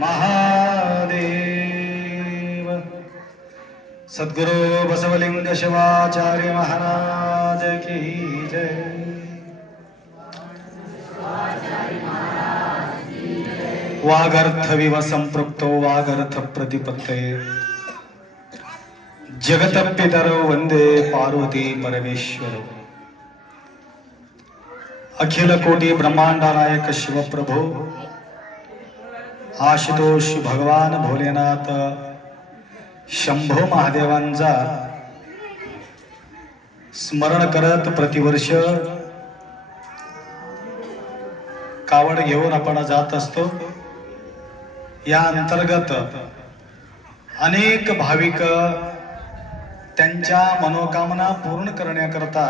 महादेव। सद्गुरु बसवलिंग शिवाचार्य महाराज की जय। वागर्थ विव संपृक्तो वागर्थ प्रतिपत्ते। जगत पितरो वंदे पार्वती परमेश्वर। अखिल कोटी ब्रह्मांड नायक शिवप्रभू। आशुतोष भगवान भोलेनाथ। शंभो महादेवांचा स्मरण करत प्रतिवर्ष कावड घेऊन आपण जात असतो. या अंतर्गत अनेक भाविक त्यांच्या मनोकामना पूर्ण करण्याकरता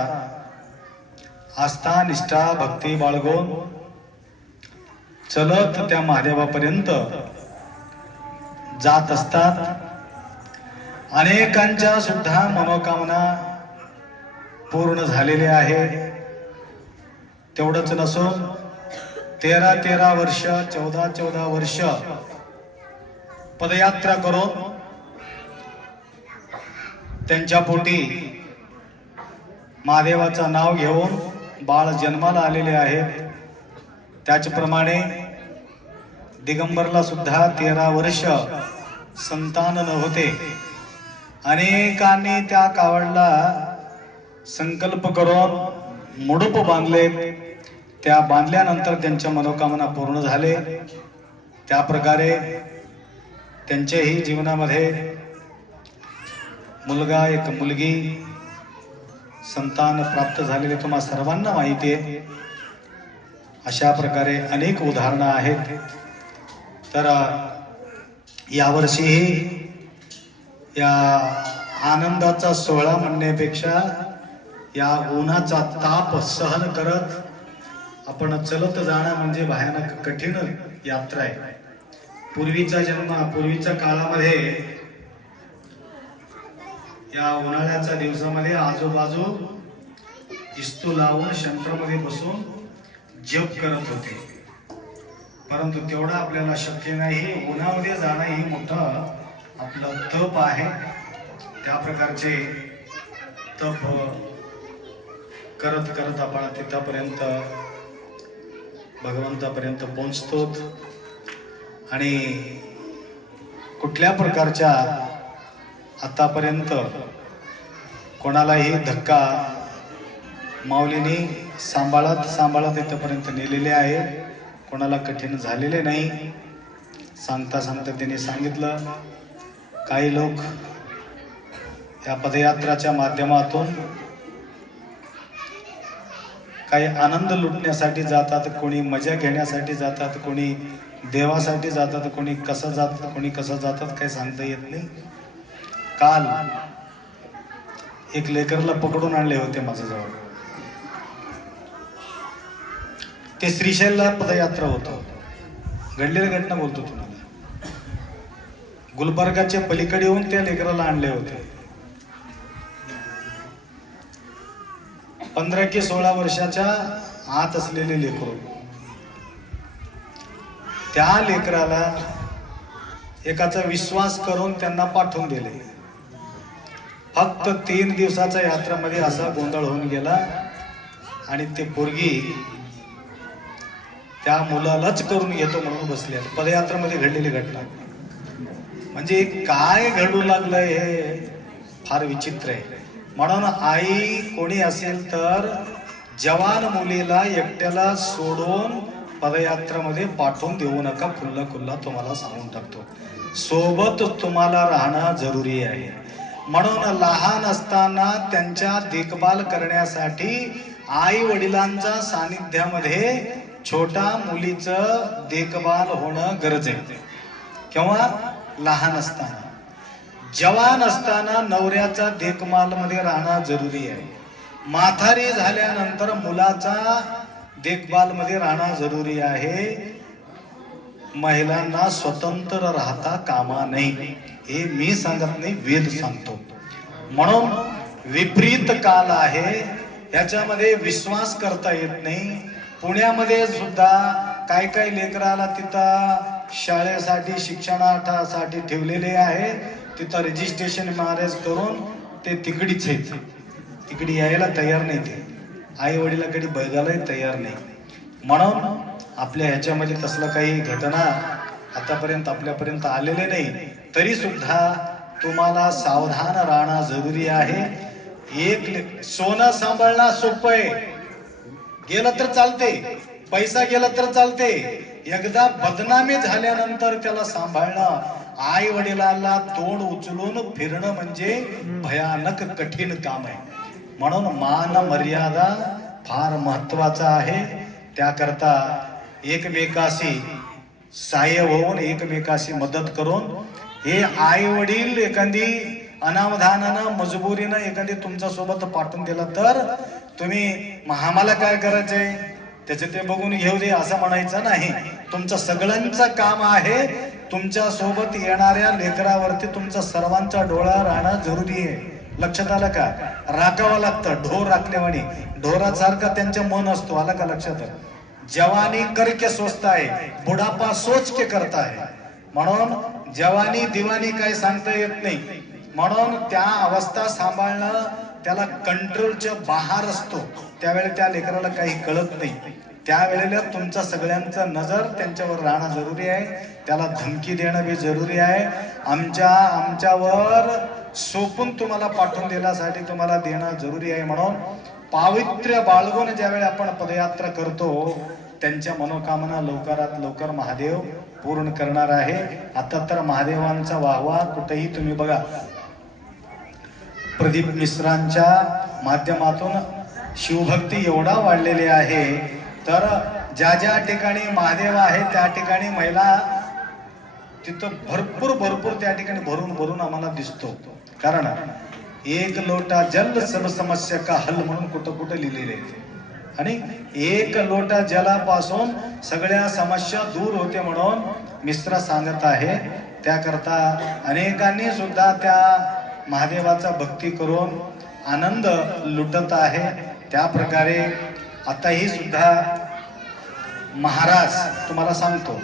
आस्था निष्ठा भक्ती बाळगून चलत त्या महादेवापर्यंत जात असतात. अनेकांच्या सुद्धा मनोकामना पूर्ण झालेल्या आहे. तेवढंच नसून तेरा तेरा वर्ष चौदा चौदा वर्ष पदयात्रा करून त्यांच्या पोटी महादेवाचं नाव घेऊन बाळ जन्माला आलेले आहेत. त्याचप्रमाणे दिगंबरला सुद्धा तेरा वर्ष संतान नव्हते. अनेकांनी त्या कावडला संकल्प करून मुडूप बांधले त्या बांधल्यानंतर त्यांच्या मनोकामना पूर्ण झाले. त्या प्रकारे त्यांच्याही जीवनामध्ये मुलगा एक मुलगी संतान प्राप्त झालेले तुम्हा सर्वांना माहिती आहे. अशा प्रकारे अनेक उदाहरणं आहेत. तर यावर्षीही या आनंदाचा सोहळा म्हणण्यापेक्षा या उन्हाचा ताप सहन करत आपण चलत जाणं म्हणजे भयानक कठीण यात्रा आहे. पूर्वीचा जन्म पूर्वीच्या काळामध्ये या उन्हाळ्याच्या दिवसामध्ये आजूबाजू इस्तू लावून शंकरमध्ये बसून जप करत होते. परंतु तेवढं आपल्याला शक्य नाही. उन्हामध्ये जाणं ही मोठं आपलं तप आहे. त्या प्रकारचे तप करत करत आपण तिथपर्यंत भगवंतापर्यंत पोहोचतो आणि कुठल्या प्रकारच्या आतापर्यंत कोणालाही धक्का माऊलीने सांभाळत सांभाळत इथपर्यंत नेलेले आहे. कोणाला कठीण झालेले नाही. सांगता सांगता त्यांनी सांगितलं काही लोक या पदयात्राच्या माध्यमातून काही आनंद लुटण्यासाठी जातात कोणी मजा घेण्यासाठी जातात कोणी देवासाठी जातात कोणी कसं जातात कोणी कसं जातात काही सांगता येत नाही. काल एक लेकरला पकडून आणले होते माझ्याजवळ. ते श्रीशैलला पदयात्रा होतं घडलेली घटना बोलतो तुम्हाला. गुलबर्गाच्या पलीकडे येऊन त्या लेकराला आणले होते. पंधरा कि सोळा वर्षाच्या आत असलेले लेकरू. त्या लेकराला एकाचा विश्वास करून त्यांना पाठवून दिले. फक्त तीन दिवसाच्या यात्रामध्ये असा गोंधळ होऊन गेला आणि ते पोरगी त्या मुलालाच करून येतो म्हणून बसले पदयात्रेमध्ये घडलेली घटना. म्हणजे काय घडू लागलंय हे फार विचित्र आहे. म्हणून आई कोणी असेल तर जवान मुलीला एकट्याला सोडून पदयात्रामध्ये पाठवून देऊ नका खुल्ला खुल्ला तुम्हाला सांगून टाकतो. सोबत तुम्हाला राहणं जरुरी आहे. म्हणून लहान असताना त्यांच्या देखभाल करण्यासाठी आई वडिलांच्या सानिध्यामध्ये छोटा मुलीचं देखभाल होणं गरजेचं आहे केव्हा? लहान असताना. जवान असताना नवऱ्याचा देखभालमध्ये राहणं जरुरी आहे. माथारी झाल्यानंतर मुलाचा देखभाल मध्ये राहणं जरुरी आहे. महिलांना स्वतंत्र राहता कामा नाही हे मी सांगत नाही वेद सांगतो. म्हणून विपरीत काल आहे. याच्यामध्ये विश्वास करता येत नाही. पुण्यामध्ये सुद्धा काय काय लेकराला तिथं शाळेसाठी शिक्षणासाठी ठेवलेले आहे. तिथं रजिस्ट्रेशन मॅरेज करून ते तिकडीच आहेत. तिकडे यायला तयार नाही ते आई वडिलाकडे बघायलाही तयार नाही. म्हणून आपल्या ह्याच्यामध्ये तसलं काही घटना आतापर्यंत आपल्यापर्यंत आलेले नाही. तरी सुद्धा तुम्हाला सावधान राहणं जरुरी आहे. एक ले- सोनं सांभाळणं सोपं आहे. गेलं तर चालते. पैसा गेला तर चालते. एकदा बदनामी झाल्यानंतर त्याला सांभाळणं. आई वडिलाला तोंड उचलून फिरणं म्हणजे भयानक कठीण काम आहे. म्हणून मान मर्यादा फार महत्त्वाचा आहे. त्याकरता एकमेकाशी सहाय्य होऊन एकमेकाशी मदत करून हे आई वडील एखादी अनावधानानं मजबुरीनं एखादी तुमच्यासोबत पाठवून दिला तर तुम्ही "मग आम्हाला काय करायचंय त्याचे ते बघून घेऊ दे असं म्हणायचं नाही. तुमचं सगळ्यांचं काम आहे. तुमच्यासोबत येणाऱ्या लेकरावरती तुमचा सर्वांचा डोळा राहणं जरुरी आहे. लक्षात आलं का? राखावं लागतं ढोर राखल्यावानी ढोरासारखा त्यांचं मन असतो. आलं का लक्षात? जवानी करके सोचता आहे बुढापा सोच के करता आहे म्हणून जवानी दिवानी काही सांगता येत नाही? म्हणून त्या अवस्था सांभाळणं त्याला कंट्रोलच्या बाहेर असतो. त्यावेळी त्या लेकराला काही कळत नाही. त्यावेळेला तुमचा सगळ्यांचा नजर त्यांच्यावर राहणं जरुरी आहे. त्याला धमकी देणं बी जरुरी आहे. आमच्या आमच्यावर सोपून तुम्हाला पाठवून देण्यासाठी तुम्हाला देणं जरुरी आहे म्हणून पावित्र्य बाळगून ज्यावेळी आपण पदयात्रा करतो त्यांच्या मनोकामना लवकरात लवकर महादेव पूर्ण करणार आहे. आता तर महादेवांचा वाहवा कुठेही तुम्ही बघा. प्रदीप मिश्रांच्या माध्यमातून शिवभक्ती एवढा वाढलेली आहे. तर ज्या ज्या ठिकाणी महादेव आहे त्या ठिकाणी महिला तिथं भरपूर भरपूर त्या ठिकाणी भरून भरून आम्हाला दिसतो. कारण एक लोटा जल सर्व समस्या का हल म्हणून कुठं कुठं लिहिलेले आणि एक लोटा जलापासून सगळ्या समस्या दूर होते म्हणून मिश्रा सांगत आहे. त्याकरता अनेकांनी सुद्धा त्या महादेवाचा भक्ती करून आनंद लुटत आहे. त्या प्रकारे आताही सुद्धा महाराज तुम्हाला सांगतो.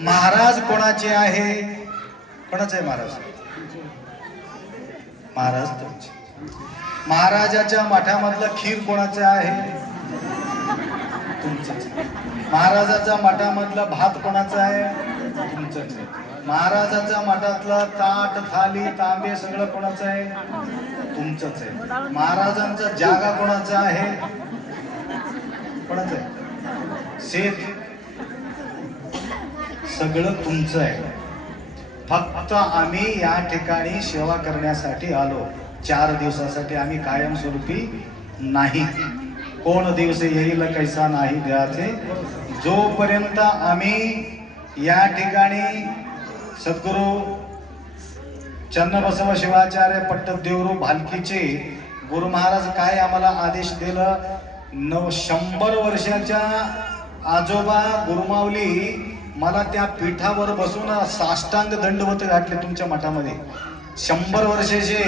महाराज कोणाचे आहे? कोणाचे आहे महाराज? महाराज तुमचे. महाराजाच्या मठामधलं खीर कोणाचं आहे? तुमचं महाराजाच्या मठामधलं भात कोणाचं आहे? तुमचं आहे. महाराजाच्या मठातलं ताट थाली तांबे सगळं कोणाचं आहे? तुमचंच आहे. महाराजांचा जागा कोणाचा आहे? कोणाचं आहे? शेत. सगळं तुमचं आहे. फक्त आम्ही या ठिकाणी सेवा करण्यासाठी आलो. चार दिवसासाठी आम्ही कायमस्वरूपी नाही. कोण दिवस येईल कैसा नाही द्यायचे. जोपर्यंत आम्ही या ठिकाणी सद्गुरू चन्नबसव शिवाचार्य पट्टदेवरू भालकीचे गुरु महाराज काय आम्हाला आदेश दिलं? नव शंभर वर्षाच्या आजोबा गुरुमावली मला त्या पीठावर बसून साष्टांग दंडवत घातले तुमच्या मठामध्ये. शंभर वर्षाचे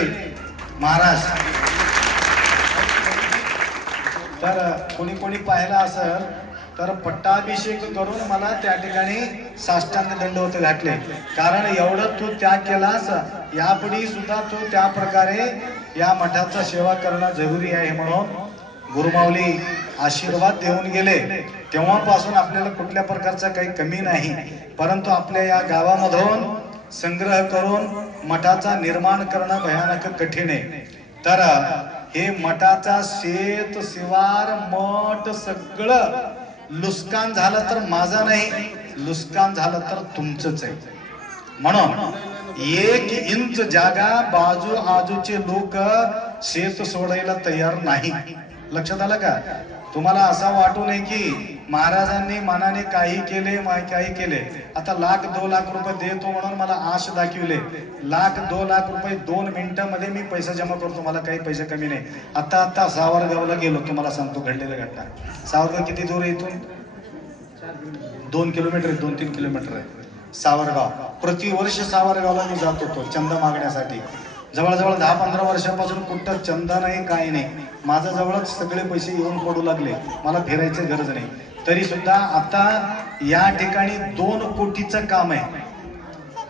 महाराज. तर कोणी कोणी पाहिलं असेल तर पट्टाभिषेक करून मला त्या ठिकाणी साष्टांग दंडवत घातले. कारण एवढं तू त्याग केलास यापुढे सुद्धा तू त्या प्रकारे या मठाचा सेवा करणं जरुरी आहे म्हणून गुरुमाऊली आशीर्वाद देऊन गेले. तेव्हापासून आपल्याला कुठल्या प्रकारचा काही कमी नाही. परंतु आपल्या या गावामधून संग्रह करून मठाचा निर्माण करणं भयानक कठीण आहे. तर हे मठाचा शेत शिवार मठ सगळं लुस्कान झालं तर माझा नाही लुस्कान झालं तर तुमचंच आहे. म्हणून एक इंच जागा बाजू आजूचे लोक शेत सोडायला तयार नाही. लक्षात आलं का? तुम्हाला असं वाटू नये की महाराजांनी मनाने काही केले काही केले. आता लाख दो लाख रुपये देतो म्हणून मला आश दाखविले. लाख दो लाख रुपये दोन मिनिटांमध्ये मी पैसा जमा करतो मला काही पैसे कमी नाही. आता आता सावरगावला गेलो तुम्हाला सांगतो घडलेल्या घटना सावरगाव किती दूर आहे इथून? दोन किलोमीटर आहे, दोन तीन किलोमीटर आहे. सावरगाव. प्रतिवर्ष सावरगावला मी जात होतो चंदा मागण्यासाठी. जवळजवळ दहा पंधरा वर्षापासून कुठं चंदा नाही काही नाही. माझ्याजवळच सगळे पैसे येऊन पडू लागले. मला फिरायची गरज नाही. तरी सुद्धा आता या ठिकाणी दोन कोटीचं काम आहे.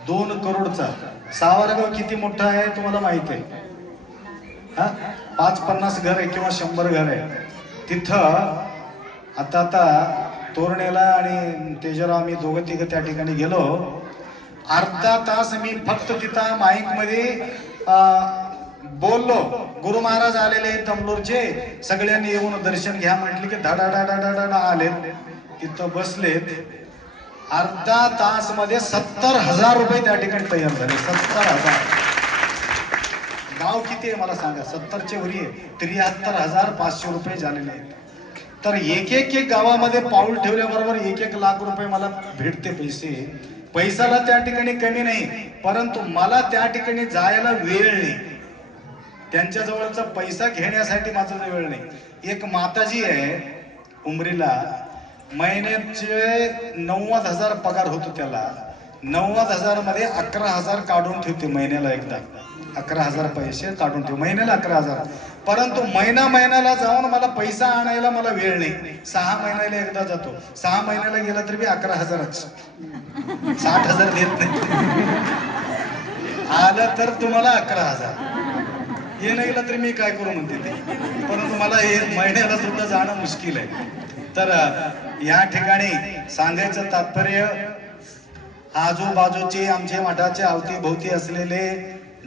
दोन करोडचं. सावरगाव किती मोठं आहे तुम्हाला माहीत आहे? हा? पाच पन्नास घर आहे किंवा शंभर घर आहे. तिथं आता आता तोरणेला आणि तेजराव आम्ही दोघं तिघं त्या ठिकाणी गेलो. अर्धा तास मी फक्त तिथं माईकमध्ये बोललो. गुरु महाराज आलेले आहेत तमलोरचे सगळ्यांनी येऊन दर्शन घ्या. म्हटले की धडा धडा धडा आलेत. तिथं बसलेत. अर्धा तासमध्ये सत्तर हजार रुपये त्या ठिकाणी तयार झाले. सत्तर हजार. गाव किती आहे मला सांगा? सत्तरचे वरी आहे. त्र्याहत्तर हजार पाचशे रुपये झालेले आहेत. तर एक एक एक गावामध्ये पाऊल ठेवल्याबरोबर एक एक लाख रुपये मला भेटते पैसे. पैसाला त्या ठिकाणी कमी नाही. परंतु मला त्या ठिकाणी जायला वेळ नाही. त्यांच्याजवळचा पैसा घेण्यासाठी माझा वेळ नाही. एक माताजी आहे उमरीला. महिन्याचे नव्वद हजार पगार होतो त्याला. नव्वद हजारमध्ये अकरा हजार काढून ठेवते महिन्याला एकदा. अकरा हजार पैसे काढून ठेव. महिन्याला अकरा हजार. परंतु महिना महिन्याला जाऊन मला पैसा आणायला मला वेळ नाही. सहा महिन्याला एकदा जातो. सहा महिन्याला गेला तरी मी अकरा हजारच. साठ हजार देत नाही. आलं तर तुम्हाला अकरा हजार. हे नाही गेलं तरी मी काय करू म्हणते ते. परंतु मला हे महिन्याला सुद्धा जाणं मुश्किल आहे. तर या ठिकाणी सांगायचं तात्पर्य आजूबाजूचे आमचे मठाचे अवतीभोवती असलेले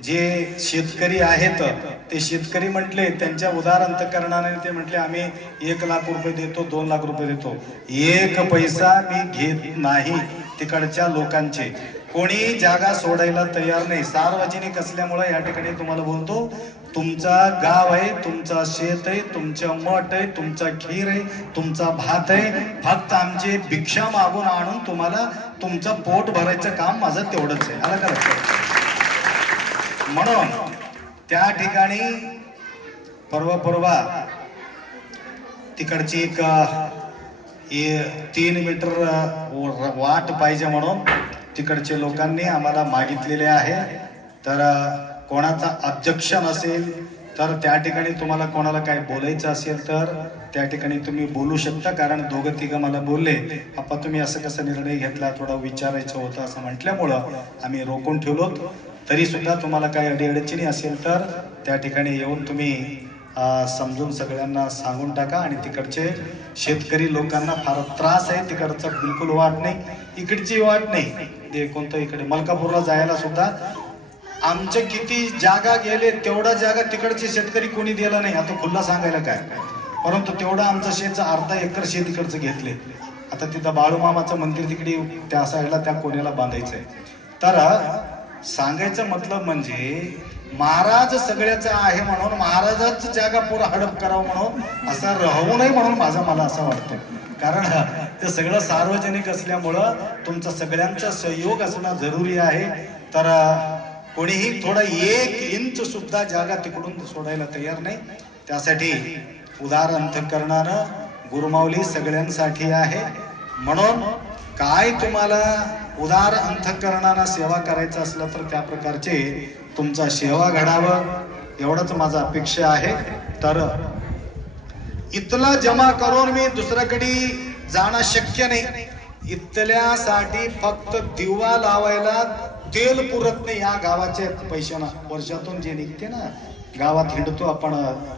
जे शेतकरी आहेत ते शेतकरी म्हटले त्यांच्या उदार अंतकरणाने ते म्हटले आम्ही एक लाख रुपये देतो दोन लाख रुपये देतो. एक पैसा मी घेत नाही तिकडच्या लोकांचे. कोणी जागा सोडायला तयार नाही. सार्वजनिक असल्यामुळे या ठिकाणी तुम्हाला बोलतो तुमचा गाव आहे तुमचा शेत आहे तुमचं मठ आहे तुमचा खीर आहे तुमचा भात आहे. फक्त आमची भिक्षा मागून आणून तुम्हाला तुमचं पोट भरायचं काम माझं तेवढंच आहे. आलं का म्हणून त्या ठिकाणी परवा परवा तिकडची एक तीन मीटर व- वाट पाहिजे म्हणून तिकडचे लोकांनी आम्हाला मागितलेले आहे. तर कोणाचा ऑब्जेक्शन असेल तर त्या ठिकाणी तुम्हाला कोणाला काय बोलायचं असेल तर त्या ठिकाणी तुम्ही बोलू शकता. कारण दोघं तिघं मला बोलले आपा तुम्ही असं कसं निर्णय घेतला? थोडा विचारायचं होतं असं म्हटल्यामुळं आम्ही रोखून ठेवलो तरी सुद्धा तुम्हाला काही अडीअडचणी असेल तर त्या ठिकाणी येऊन तुम्ही समजून सगळ्यांना सांगून टाका. आणि तिकडचे शेतकरी लोकांना फार त्रास आहे. तिकडचं बिलकुल वाट नाही. इकडची वाट नाही. ते कोणतं इकडे? मलकापूरला जायला सुद्धा आमचे किती जागा गेले तेवढा जागा तिकडचे शेतकरी कोणी दिला नाही. आता खुल्ला सांगायला काय? परंतु तेवढा आमचं शेत अर्धा एकर शेत इकडचं घेतले. आता तिथं बाळूमामाचं मंदिर तिकडे त्या साईडला त्या कोण्याला आहे तर सांगायचं मतलब म्हणजे महाराज सगळ्याचा आहे म्हणून महाराजाच जागा पुरा हडप करावं म्हणून असा राहू नये म्हणून माझं मला असं वाटतं कारण ते सगळं सार्वजनिक असल्यामुळं तुमचा सगळ्यांचा सहयोग असणं जरुरी आहे. तर कोणीही थोडा एक इंच सुद्धा जागा तिकडून सोडायला तयार नाही. त्यासाठी उदार अंतकरणानं गुरुमावली सगळ्यांसाठी आहे. म्हणून काय तुम्हाला उदार अंतकरणानं सेवा करायचं असलं तर त्या प्रकारचे तुमचा सेवा घडावं एवढंच माझा अपेक्षा आहे. तर इथला जमा करून मी दुसऱ्याकडे जाणं शक्य नाही. इथल्यासाठी फक्त दिवा लावायला तेल पुरत नाही या गावाचे पैशानं. वर्षातून जे निघते ना गावात हिंडतो आपण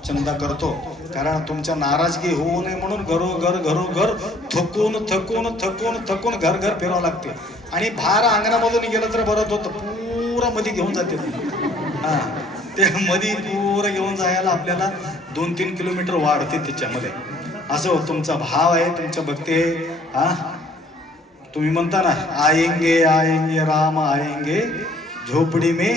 चंदा करतो. कारण तुमच्या नाराजगी होऊ नये म्हणून घरोघर घरोघर थकून थकून थकून थकून घर घर फिरावं लागते. आणि भार अंगणामधून गेलं तर बरं होतं पुरा मध्ये घेऊन जाते हा ते मध्ये पुरं घेऊन जायला आपल्याला दोन तीन किलोमीटर वाढते त्याच्यामध्ये. असं तुमचा भाव आहे तुमच्या भक्ती आहे हा. तुम्ही म्हणता ना आएंगे आएंगे राम आएंगे झोपडी मे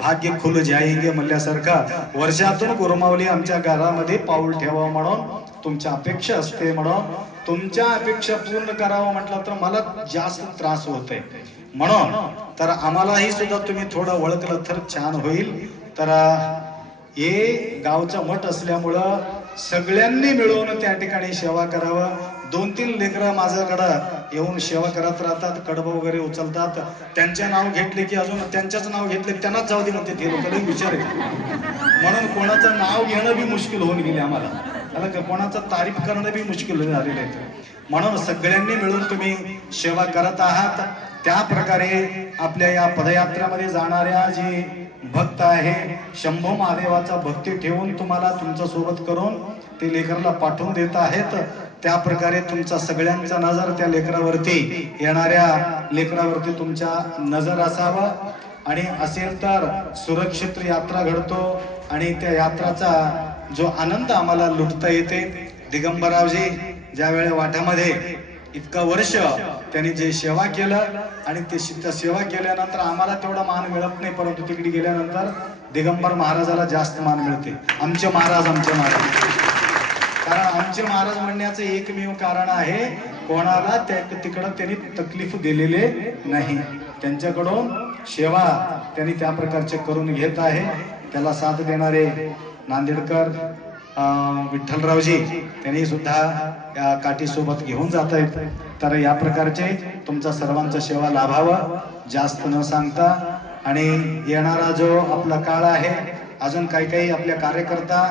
भाग्य खुल जायंगे म्हणल्यासारखा वर्षातून गुरुमावली आमच्या घरामध्ये पाऊल ठेवा म्हणून तुमच्या अपेक्षा असते म्हणून तुमच्या अपेक्षा पूर्ण करावं म्हटलं तर मला जास्त त्रास होतोय. म्हणून तर आम्हालाही सुद्धा तुम्ही थोडं ओळखलं तर छान होईल. तर हे गावचं मठ असल्यामुळं सगळ्यांनी मिळून त्या ठिकाणी सेवा करावं. दोन तीन लेकरं माझ्याकडं येऊन सेवा करत राहतात कडबं वगैरे उचलतात. त्यांचे नाव घेतले की अजून त्यांच्याच नाव घेतले त्यांनाच जाऊ दे म्हणते ते लोक. विचार म्हणून कोणाचं नाव घेणं बी मुश्किल होऊन गेले आम्हाला. त्याला का? कोणाचं तारीफ करणं बी मुश्किल झालेलं आहे. म्हणून सगळ्यांनी मिळून तुम्ही सेवा करत आहात. त्या प्रकारे आपल्या या पदयात्रेमध्ये जाणाऱ्या जी भक्त आहे शंभू महादेवाचा भक्ती ठेवून तुम्हाला तुमच्यासोबत करून ते लेकरला पाठवून देत आहेत. त्या प्रकारे तुमचा सगळ्यांचा नजर त्या लेकरावरती येणाऱ्या लेकरावरती तुमच्या नजर असावा. आणि असेल तर सुरक्षित यात्रा घडतो आणि त्या यात्राचा जो आनंद आम्हाला लुटता येते. दिगंबरावजी ज्यावेळे वाट्यामध्ये इतकं वर्ष त्यांनी जे सेवा केलं आणि ते शि- सेवा केल्यानंतर आम्हाला तेवढा मान मिळत नाही परंतु तिकडे गेल्यानंतर दिगंबर महाराजाला जास्त मान मिळते. आमचे महाराज आमचे महाराज. कारण आमचे महाराज म्हणण्याचं एकमेव कारण आहे कोणाला त्या तिकडं त्यांनी तकलीफ दिलेले नाही. त्यांच्याकडून सेवा त्यांनी त्या प्रकारचे करून घेत आहे. त्याला साथ देणारे नांदेडकर विठ्ठलरावजी त्यांनी सुद्धा या काठीसोबत घेऊन जात आहेत. तर या प्रकारचे तुमचा सर्वांचा सेवा लाभावा जास्त न सांगता. आणि येणारा जो आपला काळ आहे अजून काही काही आपल्या कार्यकर्ता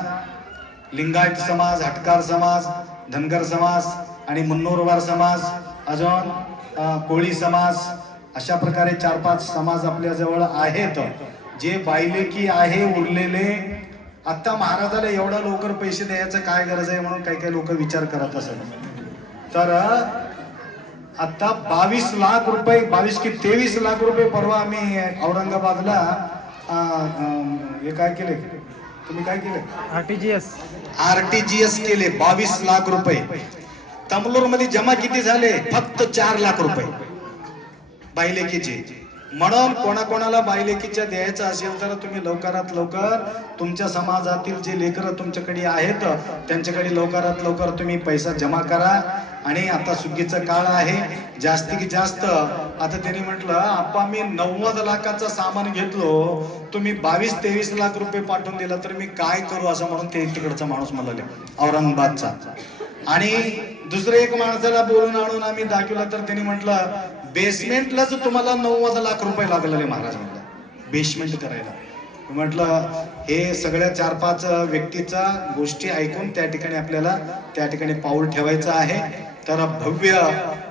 लिंगायत समाज हटकार समाज धनगर समाज आणि मुन्नोरवार समाज अजून कोळी समाज अशा प्रकारे चार पाच समाज आपल्याजवळ आहेत. जे बायलेकी आहे उरलेले. आत्ता महाराजाला एवढा लवकर पैसे द्यायचं काय गरज आहे म्हणून काही काही लोक विचार करत असत. तर आत्ता बावीस लाख रुपये बावीस की तेवीस लाख रुपये परवा आम्ही औरंगाबादला हे काय केले? तुम्ही काय केले आरटीजीएस आरटीजीएस केले बावीस लाख रुपये. तमलोरमध्ये जमा किती झाले? फक्त चार लाख रुपये. बायलेकीचे. म्हणून कोणाकोणाला बायलेकीच्या द्यायचं असेल तर तुम्ही लवकरात लवकर तुमच्या समाजातील जे लेकरं तुमच्याकडे आहेत त्यांच्याकडे लवकरात लवकर तुम्ही पैसा जमा करा. आणि आता सुगीचा काळ आहे. जास्तीत जास्त आता त्यांनी म्हटलं आपा मी नव्वद लाखाचं सामान घेतलो. तुम्ही बावीस तेवीस लाख रुपये पाठवून दिला तर मी काय करू? असं म्हणून ते तिकडचा माणूस म्हणाले औरंगाबादचा. आणि दुसरे एक माणसाला बोलून आणून आम्ही दाखवला तर त्यांनी म्हटलं बेसमेंटलाच तुम्हाला नव्वद लाख रुपये लागलेले महाराज म्हटलं बेसमेंट करायला. म्हटलं हे सगळ्या चार पाच व्यक्तीचा गोष्टी ऐकून त्या ठिकाणी आपल्याला त्या ठिकाणी पाऊल ठेवायचं आहे. तर भव्य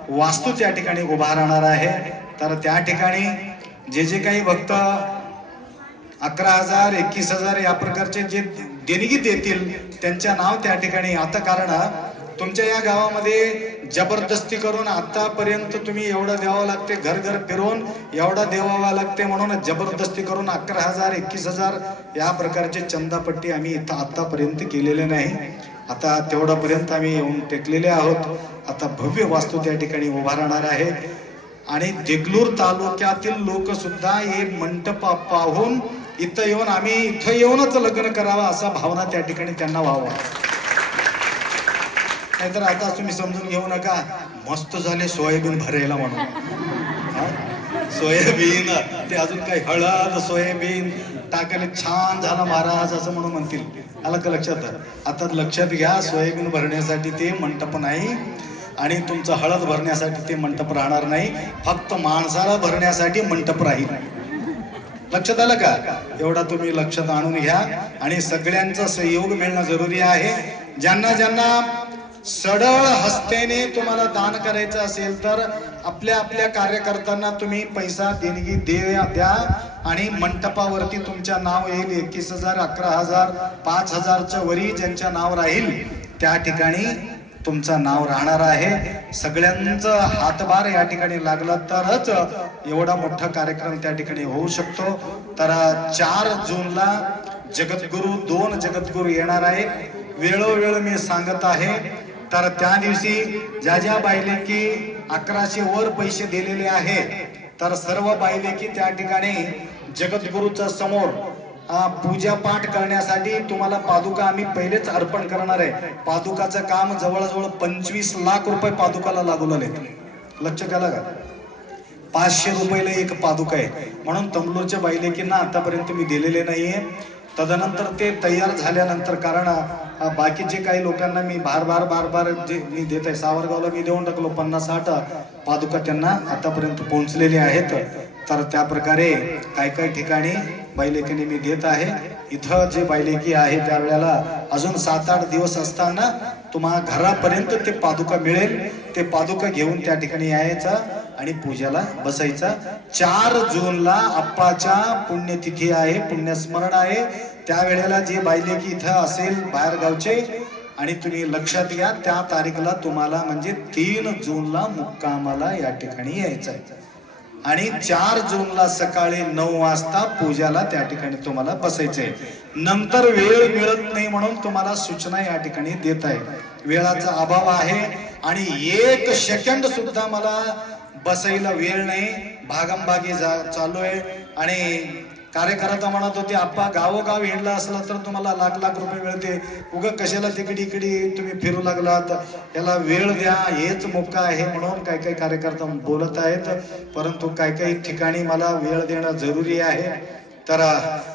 वास्तू त्या ठिकाणी उभा राहणार आहे. तर त्या ठिकाणी जे जे काही भक्त अकरा हजार एकवीस हजार या प्रकारचे जे देणगी देतील त्यांच्या नाव त्या ठिकाणी. आता कारण तुमच्या या गावामध्ये जबरदस्ती करून आतापर्यंत तुम्ही एवढं द्यावं लागते घर घर फिरून एवढा देवावा लागते म्हणून जबरदस्ती करून अकरा हजार एकवीस हजार या प्रकारचे चंदापट्टी आम्ही इथं आतापर्यंत केलेले नाही. आता तेवढापर्यंत आम्ही येऊन टेकलेले आहोत. आता भव्य वास्तू त्या ठिकाणी उभा राहणार आहे. आणि देगलूर तालुक्यातील लोक सुद्धा हे मंडप पाहून इथं येऊन आम्ही इथं येऊनच लग्न करावं असा भावना त्या ठिकाणी त्यांना व्हावा. नाहीतर आता तुम्ही समजून घेऊ नका. मस्त झाले सोयाबीन भरायला म्हणून. सोयाबीन ते अजून काही हळद सोयाबीन टाकायला छान झाला महाराज असं म्हणून म्हणतील. आलं का लक्षात? आता लक्षात घ्या सोयाबीन भरण्यासाठी ते मंटप नाही आणि तुमचं हळद भरण्यासाठी ते मंटप राहणार नाही. फक्त माणसाला भरण्यासाठी मंटप राहील. लक्षात आलं का? एवढा तुम्ही लक्षात आणून घ्या. आणि सगळ्यांचा सहयोग मिळणं जरुरी आहे. ज्यांना ज्यांना सडळ हस्तेने तुम्हाला दान करायचं असेल तर आपल्या आपल्या कार्यकर्त्यांना तुम्ही पैसा देणगी दे द्या. आणि मंटपावरती तुमच्या नाव येईल एकवीस हजार अकरा हजार पाच हजारच्या वरी ज्यांच्या नाव राहील त्या ठिकाणी तुमचं नाव राहणार आहे. सगळ्यांचं हातभार या ठिकाणी लागला तरच एवढा मोठा कार्यक्रम त्या ठिकाणी होऊ शकतो. तर चार जूनला जगद्गुरु दोन जगद्गुरु येणार आहे वेळोवेळ मी सांगत आहे तर त्या दिवशी ज्या ज्या बायलेकी अकराशे वर पैसे दिलेले आहे तर सर्व बायलेकी त्या ठिकाणी जगद्गुरूच्या समोर पूजा पाठ करण्यासाठी तुम्हाला पादुका आम्ही पहिलेच अर्पण करणार आहे. पादुकाचं काम जवळजवळ पंचवीस लाख रुपये पादुकाला लागू लागले लक्ष आलं का? पाचशे रुपयाला एक पादुका आहे. म्हणून तमलोरच्या बायलेकींना आतापर्यंत मी दिलेले नाहीये. तदनंतर ते तयार झाल्यानंतर कारण बाकीचे काही लोकांना मी बार बार बार बार जे मी देत आहे सावरगावला मी देऊन टाकलो पन्नास साठ पादुका त्यांना आतापर्यंत पोहोचलेले आहेत. तर त्या प्रकारे काय काय ठिकाणी बैलेकीने मी देत आहे. इथं जे बैलेकी आहे त्यावेळेला अजून सात आठ दिवस असताना तुम्हाला घरापर्यंत ते पादुका मिळेल. ते पादुका घेऊन त्या ठिकाणी यायचा. आणि पूजेला बसायचा. चार जूनला आप्पाच्या पुण्यतिथी आहे पुण्यस्मरण आहे. त्यावेळेला जे बायलेकी इथं असेल बाहेर गावचे आणि तुम्ही लक्षात घ्या त्या तारीखला तुम्हाला म्हणजे तीन जूनला मुक्कामाला या ठिकाणी यायचं आहे. आणि चार जूनला सकाळी नऊ वाजता पूजाला त्या ठिकाणी तुम्हाला बसायचंय नंतर वेळ मिळत नाही म्हणून तुम्हाला सूचना या ठिकाणी देत आहे. वेळाचा अभाव आहे. आणि एक सेकंड सुद्धा मला बसईला वेळ नाही भागमभागी जा चालू आहे. आणि कार्यकर्ता म्हणत होते आप्पा गावोगाव हिंडला असला तर तुम्हाला लाख लाख रुपये मिळते. उग कशाला तिकडे इकडे तुम्ही फिरू लागलात? याला वेळ द्या हेच मोका आहे म्हणून काही काही कार्यकर्ता बोलत आहेत. परंतु काही काही ठिकाणी मला वेळ देणं जरुरी आहे. तर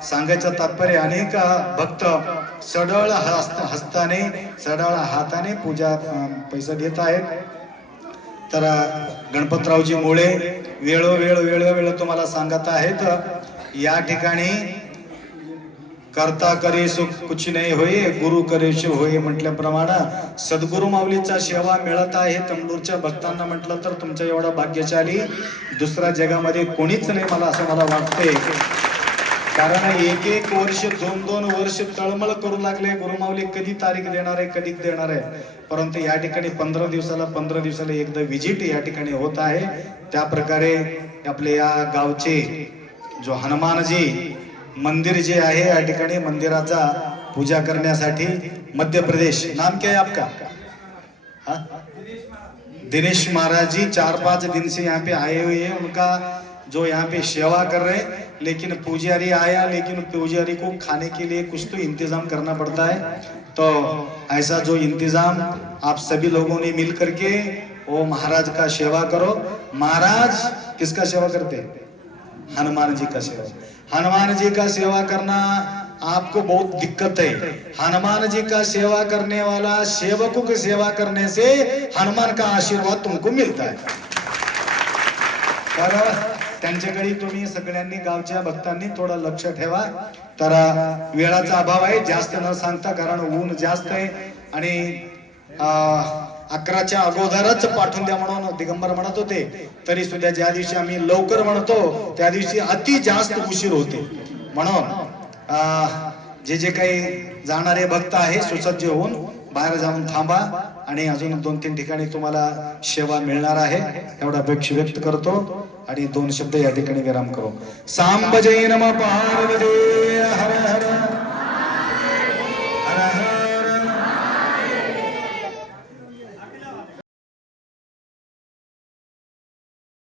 सांगायचं तात्पर्य अनेक भक्त सडळ हस्त हस्ताने सडळ हाताने पूजा पैसा देत आहेत. तर गणपतरावजी मुळे वेळोवेळ वेळोवेळ तुम्हाला सांगत आहेत. या ठिकाणी करता करे सो कुछ नाही होय गुरु करे होय म्हटल्याप्रमाणे सद्गुरु माऊलीचा सेवा मिळत आहे. तंबूरच्या भक्तांना म्हटलं तर तुमच्या एवढा भाग्यशाली दुसऱ्या जगामध्ये कोणीच नाही मला असं मला वाटते कारण एक एक वर्ष दोन दोन वर्ष तळमळ करू लागले. गुरुमाऊली कधी तारीख देणार आहे कधी देणार आहे? परंतु या ठिकाणी पंधरा दिवसाला पंधरा दिवसाला एकदा व्हिजिट या ठिकाणी होत आहे. त्या प्रकारे आपले या गावचे जो हनुमानजी मंदिर जे आहे या ठिकाणी मंदिराचा पूजा करण्यासाठी मध्य प्रदेश. नाम क्या है आपका? हा? दिनेश महाराज जी चार पांच दिन से यहाँ पे आए हुए हैं. उनका जो यहाँ पे सेवा कर रहे हैं लेकिन पुजारी आया, लेकिन पुजारी को खाने के लिए कुछ तो इंतज़ाम करना पड़ता है। तो ऐसा जो इंतज़ाम आप सभी लोगों ने मिल करके वो महाराज का सेवा करो। महाराज किसका सेवा करते? हनुमान जी का सेवा। हनुमान जी का सेवा करना आपको बहुत दिक्कत है। हनुमान जी का सेवा करने वाला सेवकों की सेवा करने से हनुमान का आशीर्वाद तुमको मिलता है। त्यांच्याकडे तुम्ही सगळ्यांनी गावच्या भक्तांनी थोडं लक्ष ठेवा. तर वेळाचा अभाव आहे जास्त न सांगता कारण ऊन जास्त आहे. आणि अकराच्या अगोदरच पाठवून द्या म्हणून दिगंबर म्हणत होते. तरी सुद्धा ज्या दिवशी आम्ही लवकर म्हणतो त्या दिवशी अति जास्त उशीर होते. म्हणून अं, जे जे काही जाणारे भक्त आहे सुसज्ज होऊन बाहेर जाऊन थांबा. आणि अजून दोन तीन ठिकाणी तुम्हाला सेवा मिळणार आहे एवढा अपेक्षा व्यक्त करतो. आणि दोन शब्द या ठिकाणी विराम करू. सांब जय नम पार्वजे हर हर. हर हर.